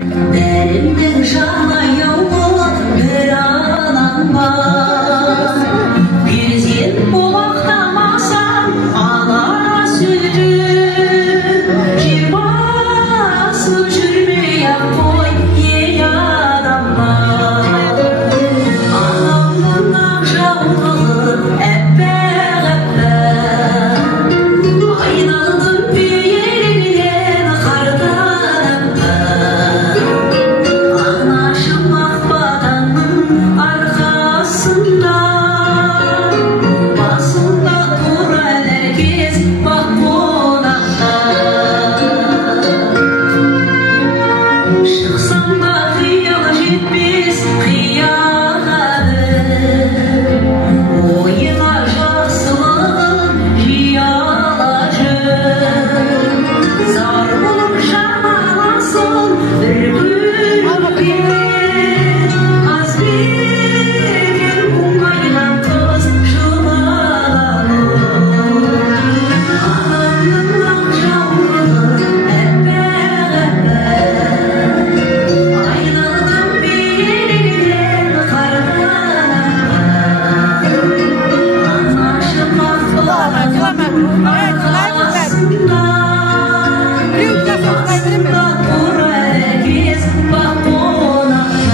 Benim şana yolum bir anam var. Bir yıl bulaktamasam ana sütü. Basıp жүрmeye koy ey adamlar. Anamın akşamlığı ebbek ebbek. Aynadım bir yerinden kardan ebbek. Anlaşım akbadanın arkasında. Basında duran herkes bak konakta. Çıksam da hıyal jetmez hıyalı. Oyuna жақсылығын жиялашы. Зар болып жамаласын бір күнде. Аз берген оңайған қыз жылады. Анамның ақжаулығы әппақ әппақ. Айналдым берген қардан Anlaşım akbadanın arkasında. Basında dur herkes bak konakta.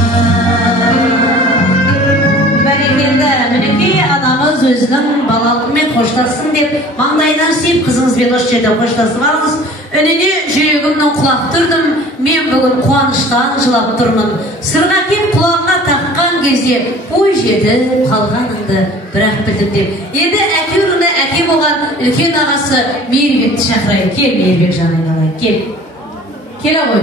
Бәрекелді, мінекей анамыз өзінің балалығымен қоштасын деп маңдайынан сүйіп қызыңызбен осы жерде қоштасып алыңыз. Үніне жүрегімнің құлақ түрдім, мен бүгін қуаныштан жылап тұрмын. Сырға кеп құлағына таққан кезде ой жетіп қалғаныңды бірақ білдім деп. Енді әйтеуір әке болған үлкен ағасы Мейірбекті шақырайын. Кел Мейірбек жан айналайын, кел. Келе ғой.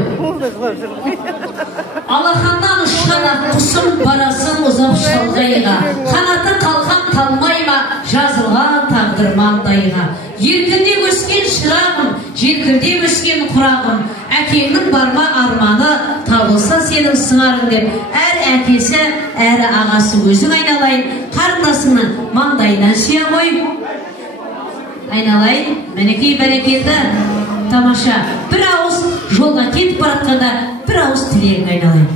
Алақаннан ұшқан ақ құсым барасың ұзап шалғайға. Қанаты қалқан талмай ма жазылған тағдыр маңдайға. Еркіндеп өскен шырағым, желкілдеп өскен құрағым. Әкеңнің барма арманы табылса сенің сыңарың деп. Әр әкесі, әрі ағасы өзің айналайын. Қарындасыңның маңдайынан сүйе қойып айналайын. Мінекей бәрекелді, тамаша. Бір ауыз жолға кетіп баратқанда бір ауыз тілегің айналайын.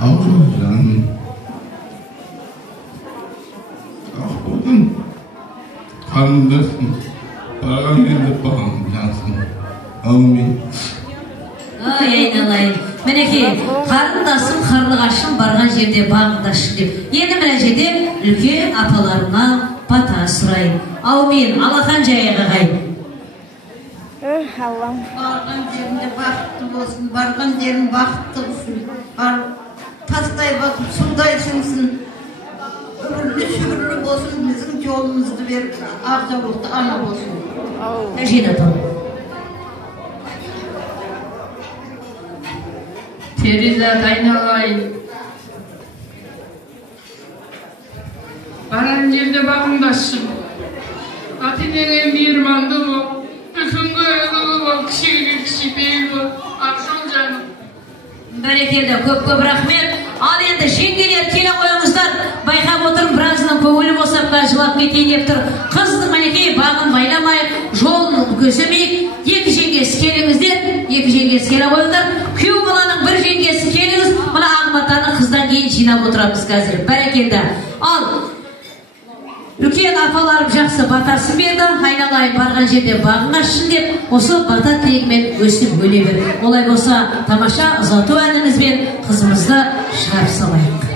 Ауру жаным. Ақбудың қарындасың. Барған енді бағым жансың. Әумин. Ай, айналайын. Мінекей, қарындасым қарлығашым барған жерде бағындашым деп. Енді мына жерде үлкен апаларына бата сұрайын. Әумин, Алақан жайыға қайын. Аллам. Барған жерінде бақытты болсын, барған жерін бақытты болсын, тастай басып, судай сіңсін, үрлі-шүрлі болсын, біздің жолымызды беріп, ақ-жаулықты ана болсын. Әжен апам. Перизат айналайын. Барған жерде бағындасым. Ата-енеңе мейірманды бол. Үлкенге үлгі бол, кішіге кішіпейіл бол. Ақжол жаным. Бәрекелді, көп рахмет. Ал енді жеңгелер келе қойыңыздар. Байқап отырым, біразының көңілі босапқа жылап кетейін деп тұр. Қыздың мінекей бағын байламайық, жолын көсемейік. Екі жеңгесі келіңіздер, екі жеңгесі келе қойыңдар. Күйеу баланың бір жеңгесі келіңіз. Мына Ағматаны қыздан кейін жинап отырамыз қазір. Бәрекелді. Ал үлкен апаларым жақсы батасын берді, айналайын барған жерде бағың ашсын деп, осы бата тілегімен өсіп өле бер. Олай болса, тамаша ұзату әнімізбен қызымызды шығарып салайық.